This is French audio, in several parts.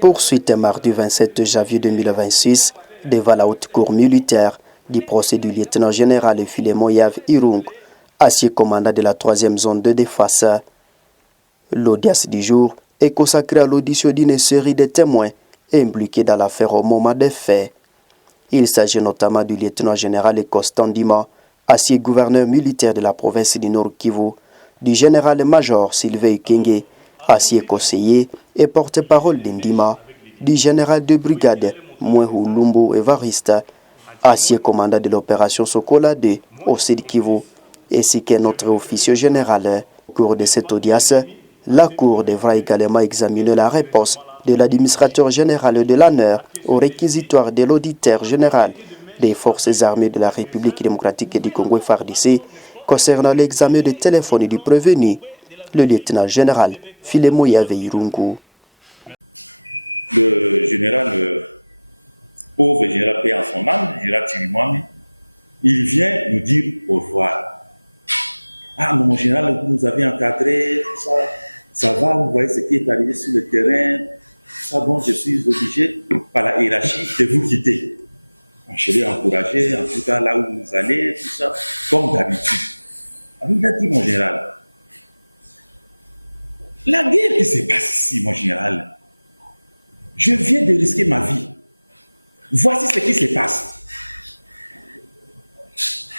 Poursuite mardi 27 janvier 2026 devant la haute cour militaire du procès du lieutenant-général Philémon Yav Irung, ancien commandant de la 3e zone de défense. L'audience du jour est consacrée à l'audition d'une série de témoins impliqués dans l'affaire au moment des faits. Il s'agit notamment du lieutenant-général Constant Ndima, ancien gouverneur militaire de la province du Nord Kivu, du général-major Sylvain Ikenge, ancien conseiller et porte-parole d'Indima, du général de brigade Mouehou Lumbo Evariste, ancien commandant de l'opération Sokola 2 au Sud Kivu, ainsi qu'un autre officier général. Au cours de cette audience, la Cour devra également examiner la réponse de l'administrateur général de l'ANER au réquisitoire de l'auditeur général des forces armées de la République démocratique du Congo FARDC concernant l'examen de téléphone du prévenu, le lieutenant général Philémon Yav Irung. Le général, pauvre général paix en son âme, le général Chirimwami, il vient nous dire au revoir. Ah, mon général, vous nous avez encadré, ça va, vous voyez ce qui est arrivé sur le terrain. Ça, bon, je suis obligé, par la hiérarchie, de vous quitter. Je l'ai encouragé, en tout cas, là où vous allez, tout ça, comme d'habitude. Alors, il a dit, mon général, la guerre qui se passe ici, mon général, je viens de risquer ma vie. Voici ce qui se passe.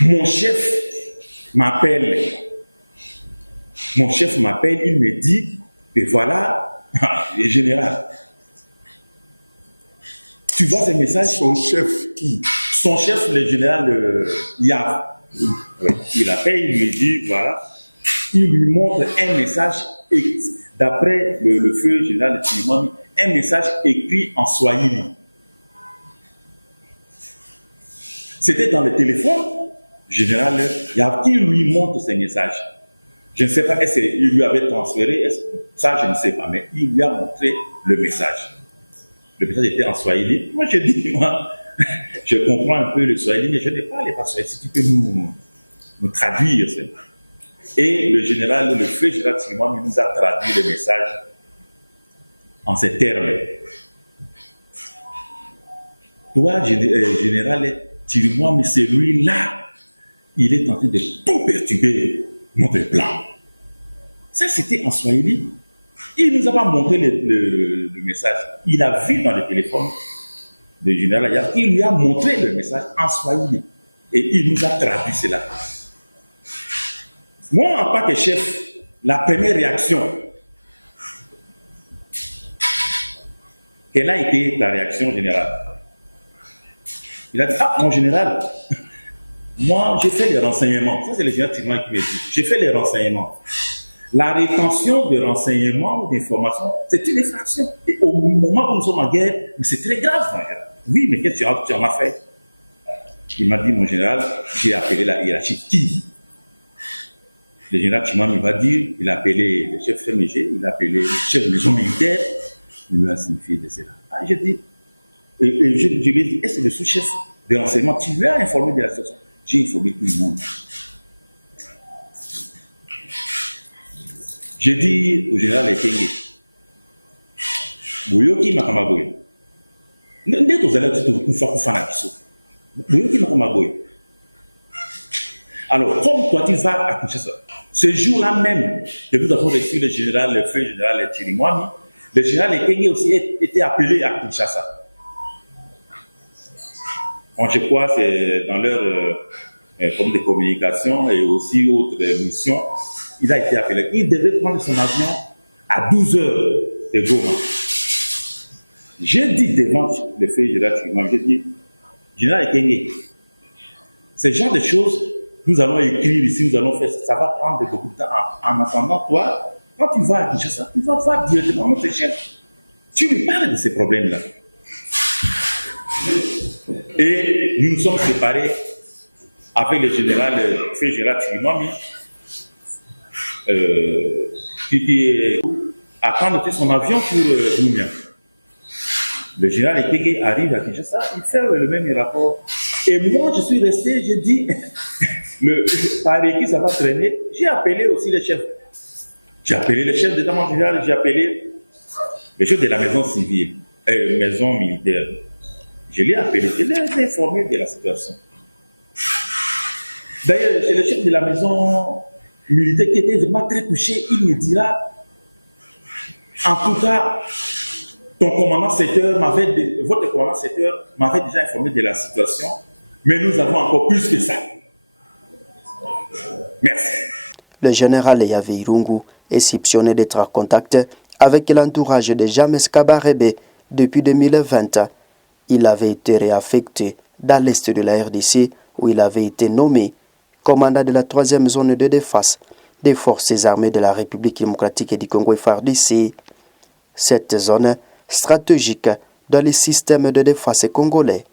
Mon chef m'appelle. Mon chef m'appelle, il me dit, et voilà, le général. Tu vois ces messages? Son chef qui? Son chef, le général Yav. Oui. Il appelle, il lui dit, voilà. Il lui montre un message, d'après le feu général de Chirimwami, un message écrit en swahili. C'était dans le téléphone, général Yav, qui lui montre ces messages. Je ne sais pas, est-ce qu'il lui avait transféré, ça je ne sais pas, mais il lui a montré le message. Le message était en swahili. Moi je dis, moi, je comprends un peu le swahili, mais je ne parle pas swahili. Si tu peux nous traduire. Et le général, le feu général Chirimwami nous a traduit le message en ces termes. Toi, général Chirimwami, celui-là, il est en train de tout perturber notre plan. Ça, c'était en swahili. Il ne nous a pas montré le message. Il a vu dans le téléphone du général Yav, il lui a montré le message en swahili. Et il nous a traduit cela. Moi, en tant que chef, la première réaction, quelle a été la réaction générale? Il a dit, ah, mon général, moi, j'ai fait les renseignements. Ça, c'est le général Chirimwami qui me dit. J'ai fait les renseignements. La rétention de renseignements, d'informations, c'est une infraction. Et au moment où nous sommes en guerre, c'est très grave, mon général. Oui, mais qu'est-ce que tu en as fait? Il m'a dit, mon général, j'ai appelé la hiérarchie. Qui? Le général Chirimwami va dire, il a appelé le chef FMG, il a appelé le chef de maison militaire, il lui a signifié de cela. Ah, je dis, je lui ai dit, est-ce que le sous-chef de renseignement, tu lui as informé de la situation? J'ai informé tout le monde. J'ai dit au général Ekenge, Boyoki Makamaboy, n'est-ce que vous allez dire que vous faites Boyoki Makamaboy. Alors, comme toi tu vas à Kinshasa, ce jour-là même que nous avons reçu le feu général Chirimwami, le général Ekenge aussi était appelé à Kinshasa. Bon, je crois que c'est dans leur forme de communication et aussi autres missions. Il a été appelé. Il devait prendre son avion à 12 heures de Goma. J'ai dit devant le feu général Chirimwami, j'ai dit, général Ekenge, ce genre de choses, nous allons écrire ici, nous allons faire ça, ça va prendre beaucoup de temps. En attendant, toi, quand tu vas à Kinshasa, tu vas voir directement notre chef. Tu lui parles de ces problèmes-là. Et nous nous sommes séparés avec le feu général Chirimwami, qui attend son avion pour Nouméa. Le général Ekenge arrive à Kinshasa, il fait le même rapport. Et moi, je suis resté, j'ai dit, par qui ça va traîner. J'ai appelé aussi le chef. J'ai appelé le chef d'état-major général, j'ai appelé le chef de la maison civile. maison militaire. Je l'ai appelé, je l'ai informé de la situation. D'ailleurs, c'est le chef de la maison militaire qui était vraiment très touché. Il me dira, en tout cas, votre commandant secteur m'avait déjà informé de la situation, mais nous avons encore plus que ça. Merci. Le général Yave Irungu est soupçonné d'être en contact avec l'entourage de James Kabarebe depuis 2020. Il avait été réaffecté dans l'est de la RDC où il avait été nommé commandant de la 3e zone de défense des forces armées de la République démocratique du Congo FARDC. Cette zone stratégique dans le système de défense congolais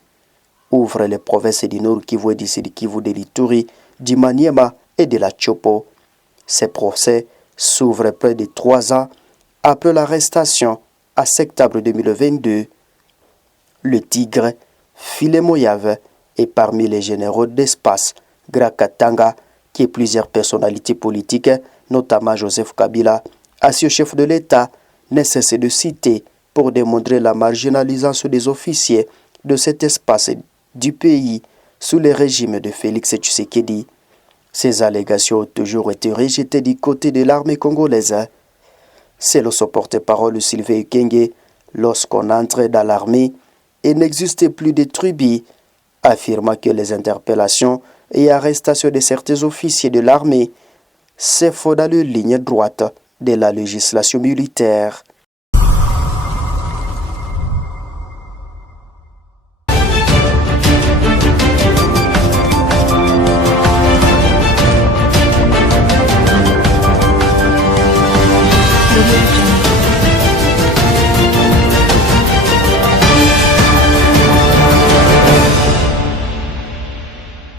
ouvre les provinces du Nord Kivu et du Sud Kivu, de l'Ituri, du Maniema et de la Chopo. Ces procès s'ouvrent près de 3 ans après l'arrestation en septembre 2022. Le Tigre, Filemo Yave, est parmi les généraux d'espace Grakatanga, qui plusieurs personnalités politiques, notamment Joseph Kabila, ancien chef de l'État, ne cessent de citer pour démontrer la marginalisation des officiers de cet espace du pays sous le régime de Félix Tshisekedi. Ces allégations ont toujours été rejetées du côté de l'armée congolaise. Selon son porte-parole Sylvain Ekenge, lorsqu'on entre dans l'armée, il n'existe plus de tribus, affirmant que les interpellations et arrestations de certains officiers de l'armée se font dans la ligne droite de la législation militaire.